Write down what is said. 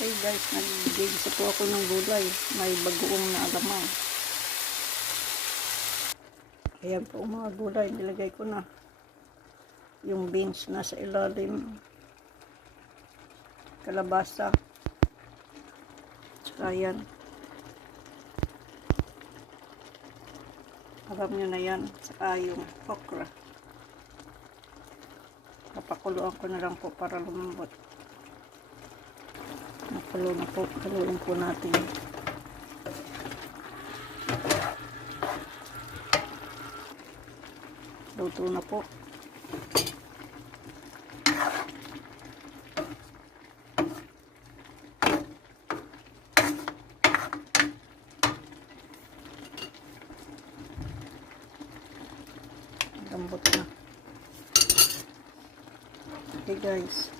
Okay guys, nag-gigisa po ako ng gulay. May bagoong na alamang. Ayan po mga gulay, nilagay ko na. Yung beans na sa ilalim. Kalabasa. Tsaka yan. Alam nyo na yan. Tsaka yung okra. Papakuluan ko na lang po para lumambot. Nakulo na po. Haluin po natin. Luto na po. Lambot na. Okay guys.